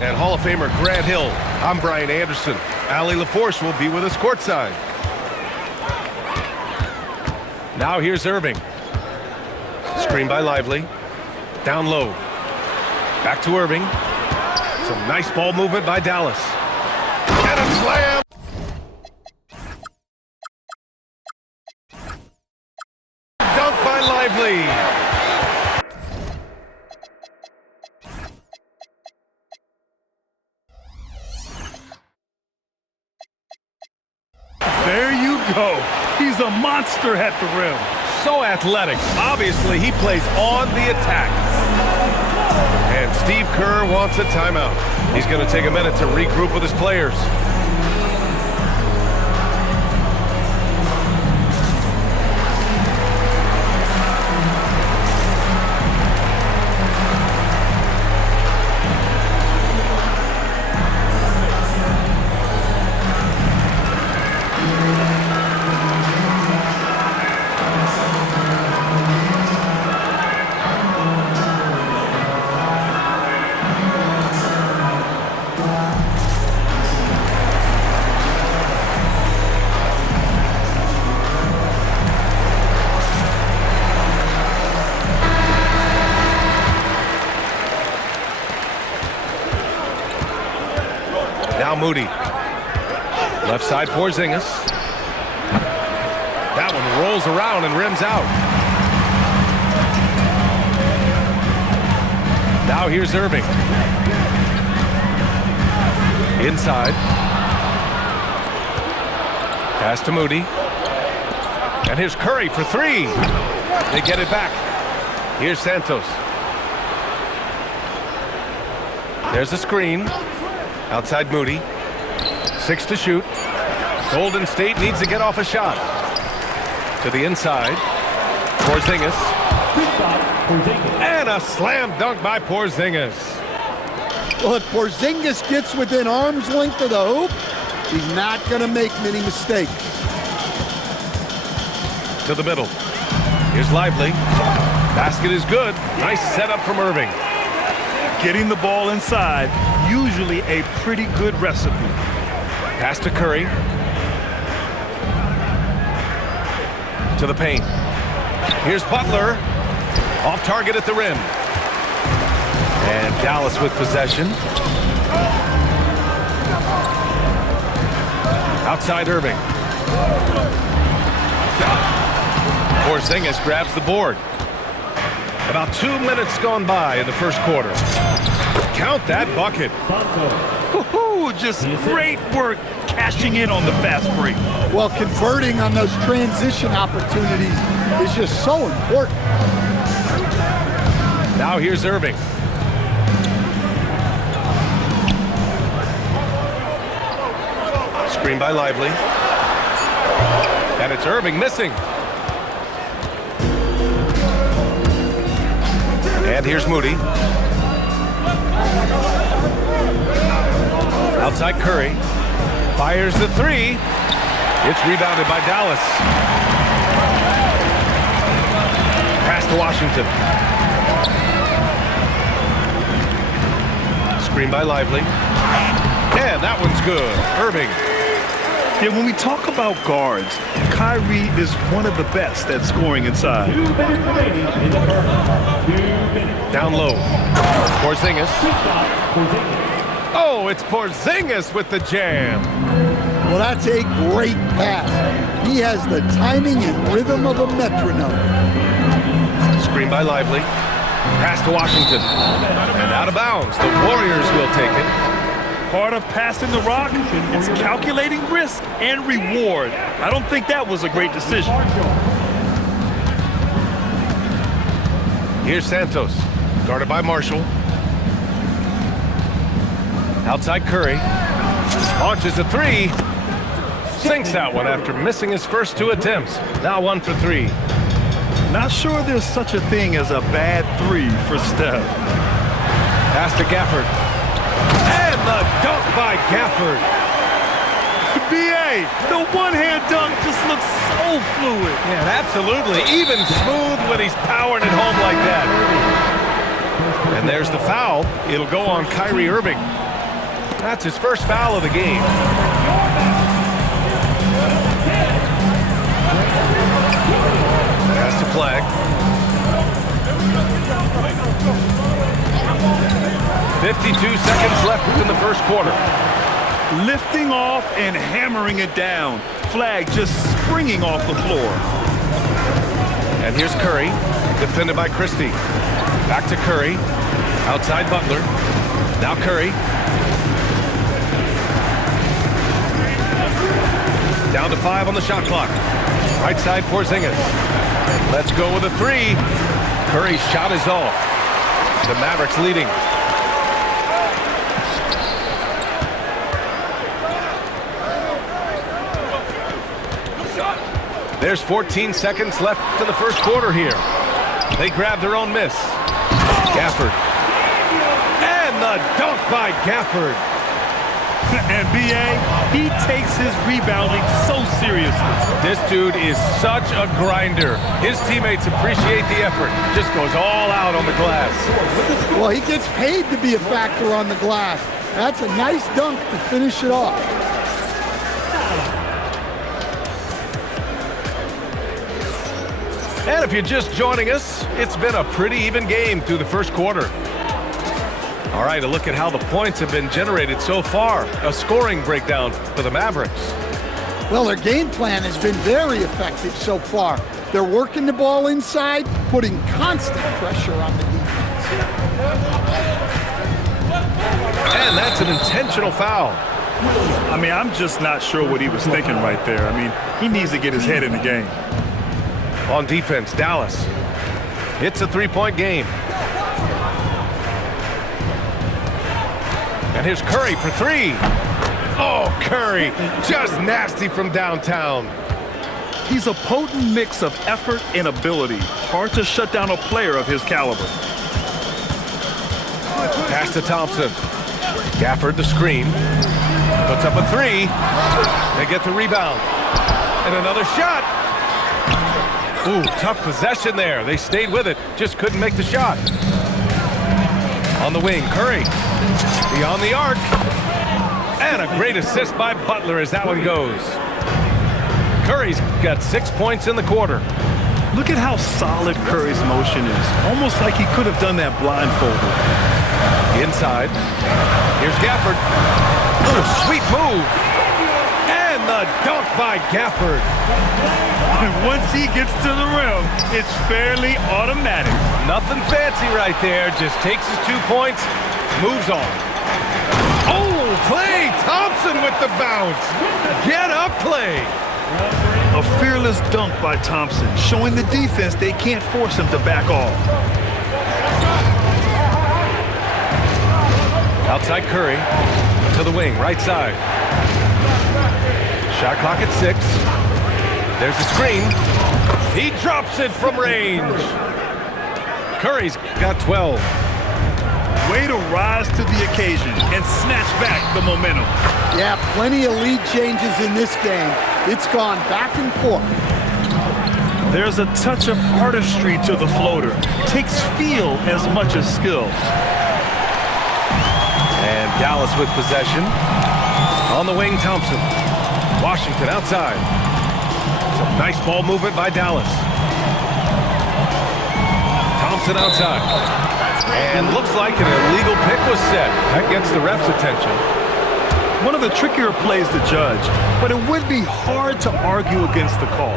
And Hall of Famer Grant Hill. I'm Brian Anderson. Allie LaForce will be with us courtside. Now here's Irving. Screen by Lively. Down low. Back to Irving. Some nice ball movement by Dallas. And a slam! Dunk by Lively. There you go. He's a monster at the rim. So athletic. Obviously, he plays on the attack. And Steve Kerr wants a timeout. He's going to take a minute to regroup with his players. Now Moody. Left side, Porzingis. That one rolls around and rims out. Now here's Irving. Inside. Pass to Moody. And here's Curry for three. They get it back. Here's Santos. There's the screen. Outside Moody. 6 to shoot. Golden State needs to get off a shot. To the inside. Porzingis. And a slam dunk by Porzingis. Well, if Porzingis gets within arm's length of the hoop, he's not going to make many mistakes. To the middle. Here's Lively. Basket is good. Nice setup from Irving. Getting the ball inside, usually a pretty good recipe. Pass to Curry. To the paint. Here's Butler. Off target at the rim. And Dallas with possession. Outside Irving. Porzingis grabs the board. About 2 minutes gone by in the first quarter. Count that bucket. Just great work cashing in on the fast break. Well, converting on those transition opportunities is just so important. Now here's Irving. Screen by Lively. And it's Irving missing. And here's Moody. Outside Curry. Fires the three. It's rebounded by Dallas. Pass to Washington. Screen by Lively. And that one's good. Irving. Yeah, when we talk about guards, Kyrie is one of the best at scoring inside. Down low. Porzingis. Oh, it's Porzingis with the jam. Well, that's a great pass. He has the timing and rhythm of a metronome. Screen by Lively. Pass to Washington. And out of bounds. The Warriors will take it. Part of passing the rock is calculating risk and reward. I don't think that was a great decision. Here's Santos, guarded by Marshall. Outside Curry. Launches a three. Sinks that one after missing his first 2 attempts. Now 1 for 3. Not sure there's such a thing as a bad three for Steph. Pass to Gafford. And the dunk by Gafford. B.A., the one-hand dunk just looks so fluid. Yeah, absolutely. Even smooth when he's powering it home like that. And there's the foul. It'll go on Kyrie Irving. That's his first foul of the game. Pass to Flag. 52 seconds left in the first quarter. Lifting off and hammering it down. Flag just springing off the floor. And here's Curry, defended by Christie. Back to Curry, outside Butler. Now Curry. Down to 5 on the shot clock. Right side Porzingis. Let's go with a 3. Curry's shot is off. The Mavericks leading. There's 14 seconds left in the first quarter here. They grab their own miss. Gafford. And the dunk by Gafford. And B.A., he takes his rebounding so seriously. This dude is such a grinder. His teammates appreciate the effort. Just goes all out on the glass. Well, he gets paid to be a factor on the glass. That's a nice dunk to finish it off. And if you're just joining us, it's been a pretty even game through the first quarter. All right, a look at how the points have been generated so far. A scoring breakdown for the Mavericks. Well, their game plan has been very effective so far. They're working the ball inside, putting constant pressure on the defense. And that's an intentional foul. I mean, I'm just not sure what he was thinking right there. I mean, he needs to get his head in the game. On defense, Dallas. It's a three-point game. And here's Curry for 3. Oh, Curry, just nasty from downtown. He's a potent mix of effort and ability. Hard to shut down a player of his caliber. Pass to Thompson. Gafford the screen. Puts up a 3. They get the rebound. And another shot. Ooh, tough possession there. They stayed with it, just couldn't make the shot. On the wing, Curry. Beyond the arc. And a great assist by Butler as that one goes. Curry's got 6 points in the quarter. Look at how solid Curry's motion is. Almost like he could have done that blindfolded. Inside. Here's Gafford. Oh, sweet move. And the dunk by Gafford. And once he gets to the rim, it's fairly automatic. Nothing fancy right there. Just takes his 2 points, moves on. Oh, Klay Thompson with the bounce. Get up, Klay. A fearless dunk by Thompson, showing the defense they can't force him to back off. Outside Curry to the wing, right side. Shot clock at 6. There's a screen. He drops it from range. Curry's got 12. Way to rise to the occasion and snatch back the momentum. Yeah, plenty of lead changes in this game. It's gone back and forth. There's a touch of artistry to the floater. Takes feel as much as skill. And Dallas with possession. On the wing, Thompson. Washington outside. Some nice ball movement by Dallas. Thompson outside. And looks like an illegal pick was set. That gets the ref's attention. One of the trickier plays to judge, but it would be hard to argue against the call.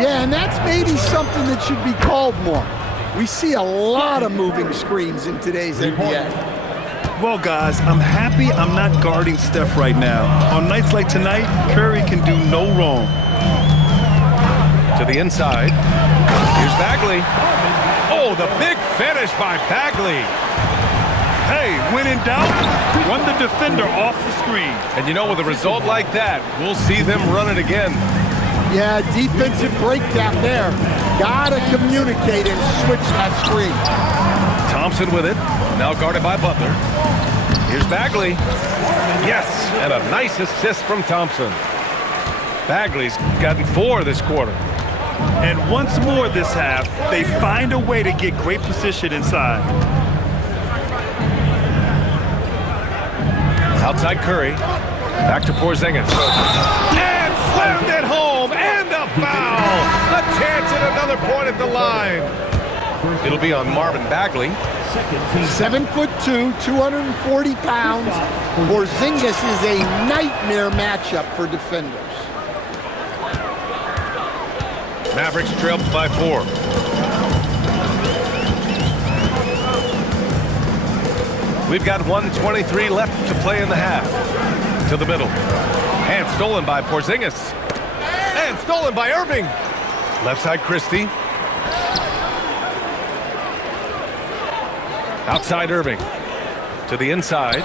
Yeah, and that's maybe something that should be called more. We see a lot of moving screens in today's NBA. Well, guys, I'm happy I'm not guarding Steph right now. On nights like tonight, Curry can do no wrong. To the inside. Here's Bagley. Oh, the big finish by Bagley. Hey, when in doubt, run the defender off the screen. And you know, with a result like that, we'll see them run it again. Yeah, defensive breakdown there. Gotta communicate and switch that screen. Thompson with it. Now guarded by Butler. Here's Bagley. Yes, and a nice assist from Thompson. Bagley's gotten 4 this quarter. And once more this half, they find a way to get great position inside. Outside Curry. Back to Porzingis. And slammed it home. And a foul. A chance at another point at the line. It'll be on Marvin Bagley. 7'2", 240 pounds. Porzingis is a nightmare matchup for defenders. Mavericks trail by 4. We've got 1:23 left to play in the half. To the middle. And stolen by Porzingis. And stolen by Irving. Left side Christie. Outside Irving. To the inside.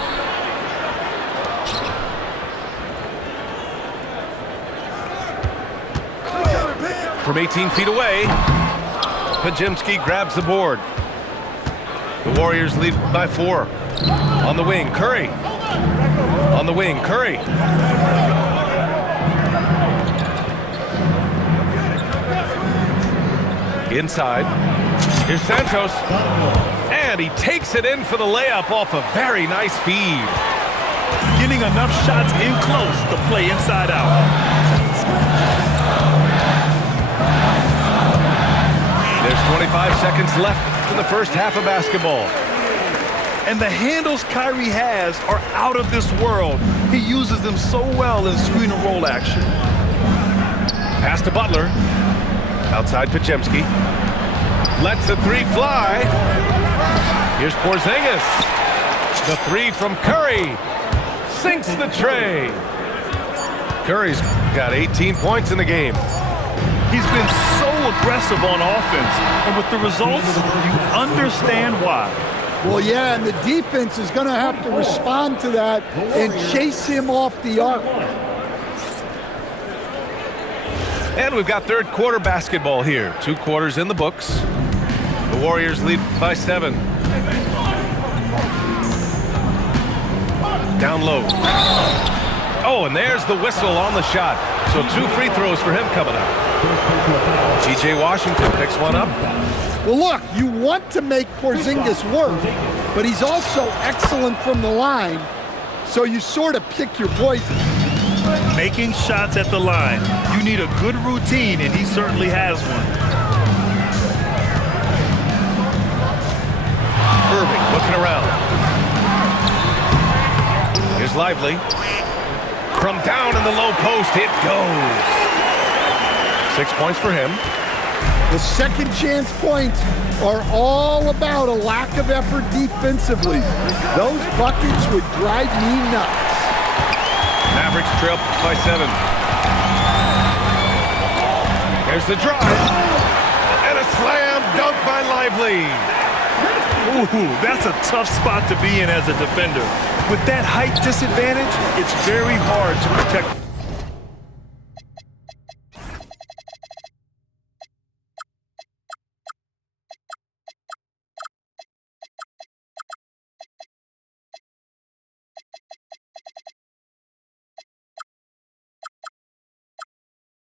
From 18 feet away, Podziemski grabs the board. The Warriors lead by 4. On the wing, Curry. On the wing, Curry. Inside. Here's Santos. And he takes it in for the layup off a very nice feed. Getting enough shots in close to play inside out. There's 25 seconds left in the first half of basketball. And the handles Kyrie has are out of this world. He uses them so well in screen and roll action. Pass to Butler. Outside Podziemski. Lets the 3 fly. Here's Porzingis. The 3 from Curry. Sinks the tray. Curry's got 18 points in the game. He's been so aggressive on offense. And with the results, you understand why. Well, yeah, and the defense is going to have to respond to that and chase him off the arc. And we've got third quarter basketball here. 2 quarters in the books. The Warriors lead by 7. Down low. Oh, and there's the whistle on the shot. So 2 free throws for him coming up. T.J. Washington picks one up. Well, look, you want to make Porzingis work, but he's also excellent from the line, so you sort of pick your poison. Making shots at the line. You need a good routine, and he certainly has one. Irving looking around. Here's Lively. From down in the low post, it goes. 6 points for him. The second chance points are all about a lack of effort defensively. Those buckets would drive me nuts. Mavericks trail by 7. There's the drive. And a slam dunk by Lively. Ooh, that's a tough spot to be in as a defender. With that height disadvantage, it's very hard to protect.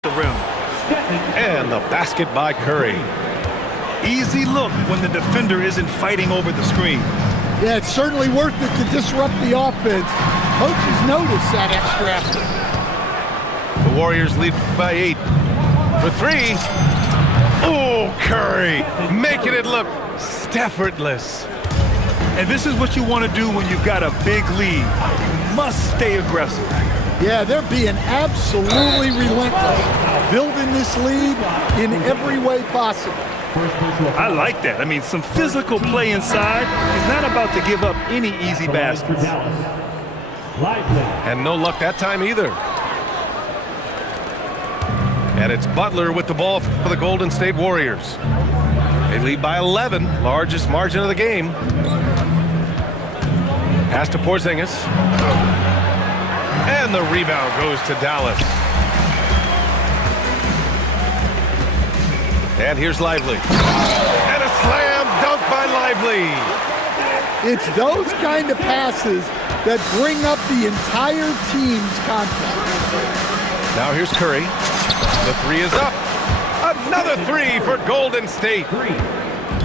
The rim. And the basket by Curry. Easy look when the defender isn't fighting over the screen. Yeah, it's certainly worth it to disrupt the offense. Coaches notice that extra effort. The Warriors lead by 8. For 3. Oh, Curry making it look effortless. And this is what you want to do when you've got a big lead. You must stay aggressive. Yeah, they're being absolutely relentless, building this lead in every way possible. I like that. I mean, some physical play inside. He's not about to give up any easy baskets. And no luck that time either. And it's Butler with the ball for the Golden State Warriors. They lead by 11, largest margin of the game. Pass to Porzingis. And the rebound goes to Dallas. And here's Lively. And a slam dunk by Lively. It's those kind of passes that bring up the entire team's confidence. Now here's Curry. The 3 is up. Another 3 for Golden State.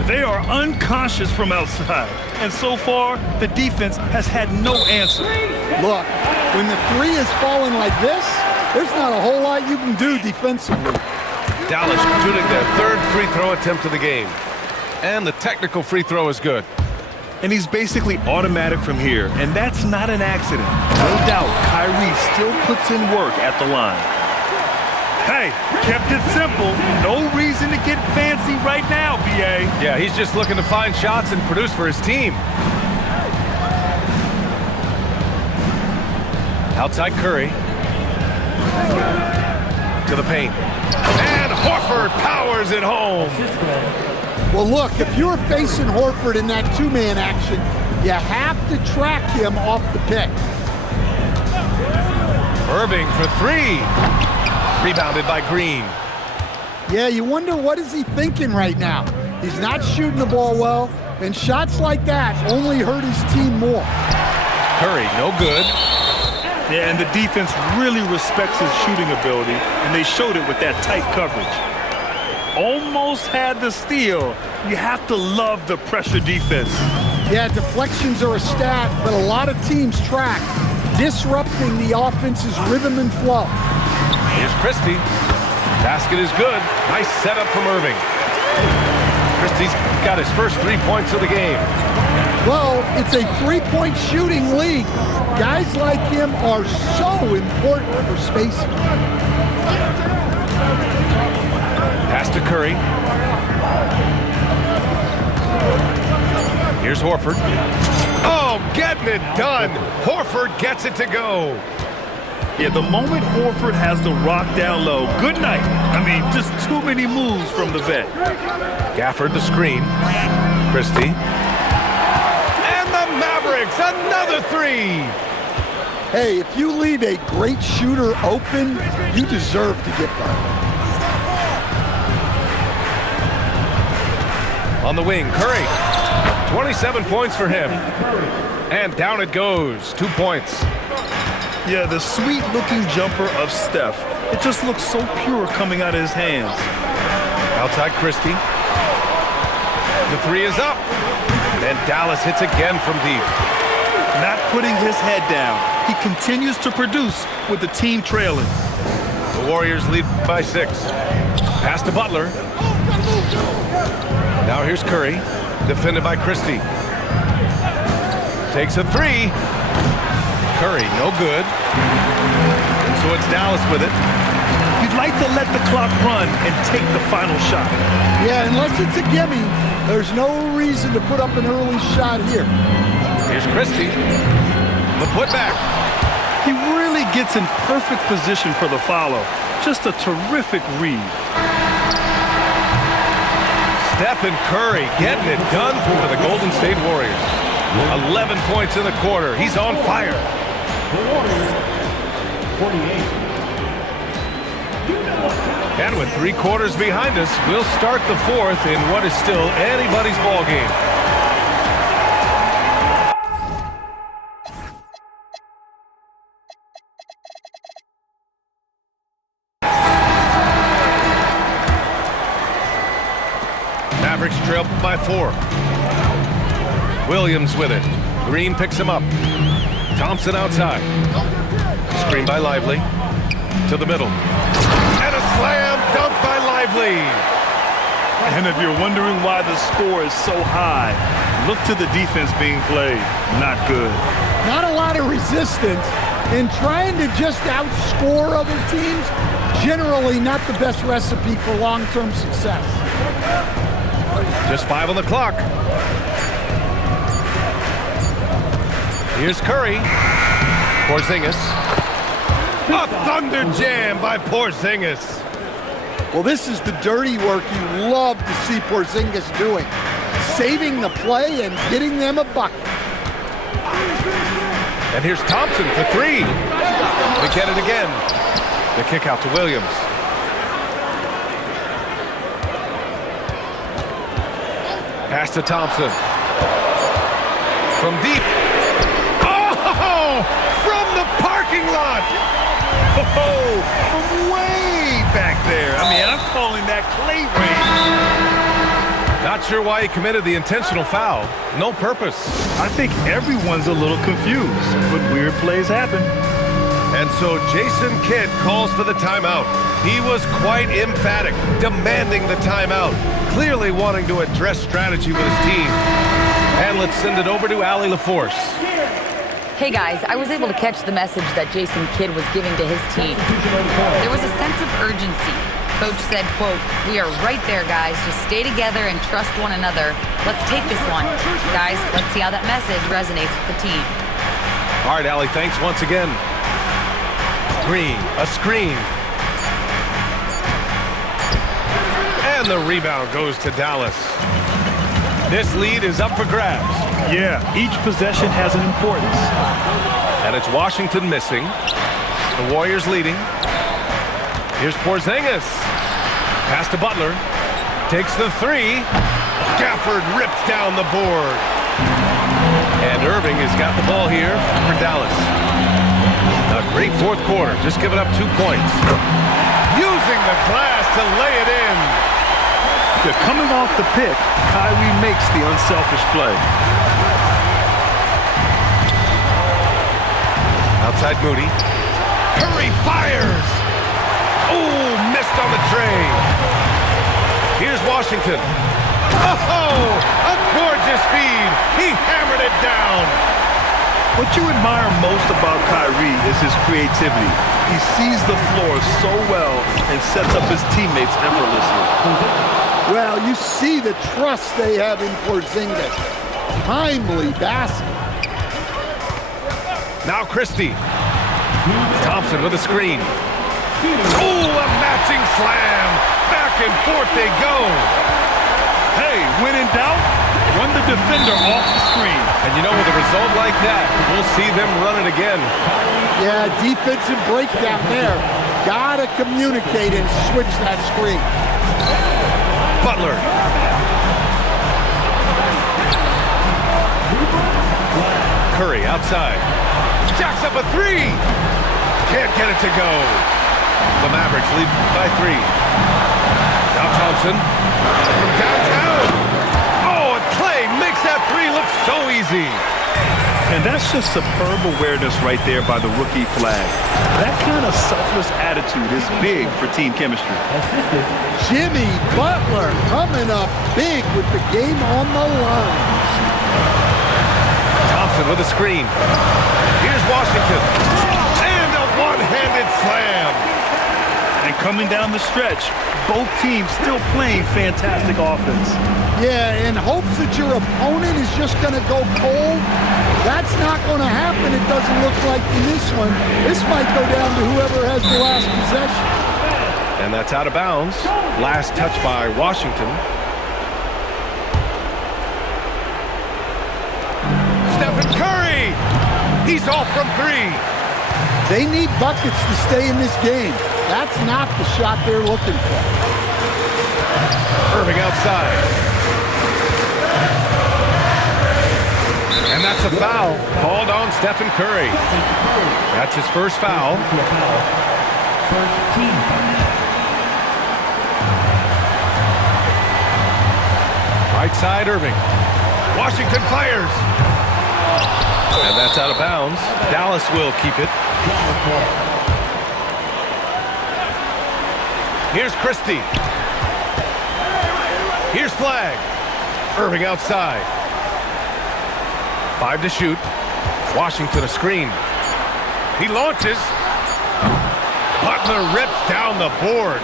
They are unconscious from outside. And so far, the defense has had no answer. Look, when the three is falling like this, there's not a whole lot you can do defensively. Dallas shooting their third free throw attempt of the game. And the technical free throw is good. And he's basically automatic from here, and that's not an accident. No doubt, Kyrie still puts in work at the line. Hey, kept it simple. No reason to get fancy right now, B.A. Yeah, he's just looking to find shots and produce for his team. Outside Curry. To the paint. And Horford powers it home. Well, look, if you're facing Horford in that two-man action, you have to track him off the pick. Irving for three. Rebounded by Green. Yeah, you wonder what is he thinking right now. He's not shooting the ball well, and shots like that only hurt his team more. Curry, no good. Yeah, and the defense really respects his shooting ability, and they showed it with that tight coverage. Almost had the steal. You have to love the pressure defense. Yeah, deflections are a stat that a lot of teams track, disrupting the offense's rhythm and flow. Here's Christie. Basket is good. Nice setup from Irving. Christie's got his first 3 points of the game. Well, it's a three-point shooting league. Guys like him are so important for spacing. Pass to Curry. Here's Horford. Oh, getting it done. Horford gets it to go. Yeah, the moment Horford has the rock down low, good night. I mean, just too many moves from the vet. Gafford the screen. Christie. And the Mavericks, another three. Hey, if you leave a great shooter open, you deserve to get burned. On the wing, Curry. 27 points for him. And down it goes. 2 points. Yeah, the sweet-looking jumper of Steph. It just looks so pure coming out of his hands. Outside Christie. The three is up. And Dallas hits again from deep. Not putting his head down. He continues to produce with the team trailing. The Warriors lead by 6. Pass to Butler. Now here's Curry. Defended by Christie. Takes a three. Curry, no good. And so it's Dallas with it. You'd like to let the clock run and take the final shot. Yeah, unless it's a gimme, there's no reason to put up an early shot here. Here's Christie. The putback. He really gets in perfect position for the follow. Just a terrific read. Stephen Curry getting it done for the Golden State Warriors. 11 points in the quarter. He's on fire. The Warriors, 48. And with 3 quarters behind us, we'll start the 4th in what is still anybody's ball game. Mavericks trail by 4. Williams with it. Green picks him up. Thompson outside. Screen by Lively. To the middle. And a slam dunk by Lively. And if you're wondering why the score is so high, look to the defense being played. Not good. Not a lot of resistance, and trying to just outscore other teams, generally not the best recipe for long-term success. Just 5 on the clock. Here's Curry. Porzingis. A thunder jam by Porzingis. Well, this is the dirty work you love to see Porzingis doing. Saving the play and getting them a bucket. And here's Thompson for 3. They get it again. The kick out to Williams. Pass to Thompson. From deep. Oh! From the parking lot! Oh, from way back there. I mean, I'm calling that clay rain. Not Not sure why he committed the intentional foul. No purpose. I think everyone's a little confused, but weird plays happen. And so Jason Kidd calls for the timeout. He was quite emphatic, demanding the timeout, clearly wanting to address strategy with his team. And let's send it over to Allie LaForce. Hey guys, I was able to catch the message that Jason Kidd was giving to his team. There was a sense of urgency. Coach said, quote, "We are right there, guys. Just stay together and trust one another. Let's take this one. Guys, let's see how that message resonates with the team." All right, Allie, thanks once again. Green, a screen. And the rebound goes to Dallas. This lead is up for grabs. Yeah, each possession has an importance. And it's Washington missing. The Warriors leading. Here's Porzingis. Pass to Butler. Takes the three. Gafford rips down the board. And Irving has got the ball here for Dallas. A great fourth quarter. Just giving up 2 points. Using the glass to lay it in. They're coming off the pick. Kyrie makes the unselfish play. Outside Moody. Curry fires. Oh, missed on the tray. Here's Washington. Oh, a gorgeous feed. He hammered it down. What you admire most about Kyrie is his creativity. He sees the floor so well and sets up his teammates effortlessly. Well, you see the trust they have in Porzingis. Timely basket. Now Christie. Thompson with a screen. Oh, a matching slam. Back and forth they go. Hey, when in doubt, run the defender off the screen. And you know, with a result like that, we'll see them run it again. Yeah, defensive breakdown there. Gotta communicate and switch that screen. Butler. Curry outside. Jacks up a three. Can't get it to go. The Mavericks lead by 3. Now Thompson from downtown. Oh, and Clay makes that three look so easy. And that's just superb awareness right there by the rookie flag. That kind of selfless attitude is big for team chemistry. Jimmy Butler coming up big with the game on the line. Thompson with a screen. Here's Washington. And a one-handed slam. And coming down the stretch, both teams still playing fantastic offense. Yeah, in hopes that your opponent is just going to go cold. That's not going to happen, it doesn't look like in this one. This might go down to whoever has the last possession. And that's out of bounds. Last touch by Washington. Stephen Curry! He's off from 3. They need buckets to stay in this game. That's not the shot they're looking for. Irving outside. And that's a foul called on Stephen Curry. That's his first foul. First team foul. Right side, Irving. Washington fires. And that's out of bounds. Dallas will keep it. Here's Christie. Here's Flag. Irving outside. 5 to shoot. Washington a screen. He launches. Butler rips down the board.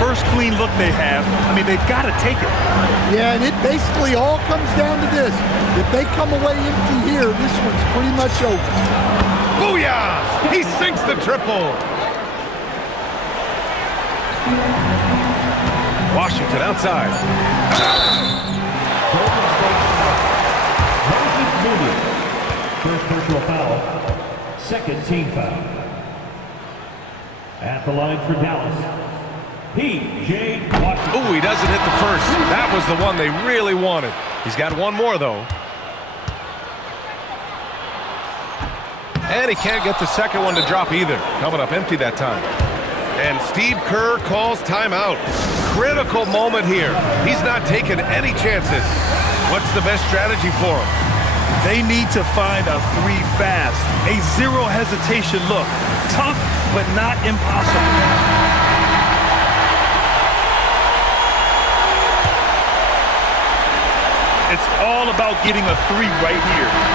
First clean look they have. I mean, they've got to take it. Yeah, and it basically all comes down to this. If they come away empty here, this one's pretty much over. Booyah! He sinks the triple. Washington outside. Moses Moody. First personal foul. Second team foul. At the line for Dallas, P.J. Washington. Ooh, he doesn't hit the first. That was the one they really wanted. He's got one more, though. And he can't get the second one to drop either. Coming up empty that time. And Steve Kerr calls timeout. Critical moment here. He's not taking any chances. What's the best strategy for him? They need to find a 3 fast. A zero hesitation look. Tough, but not impossible. It's all about getting a 3 right here.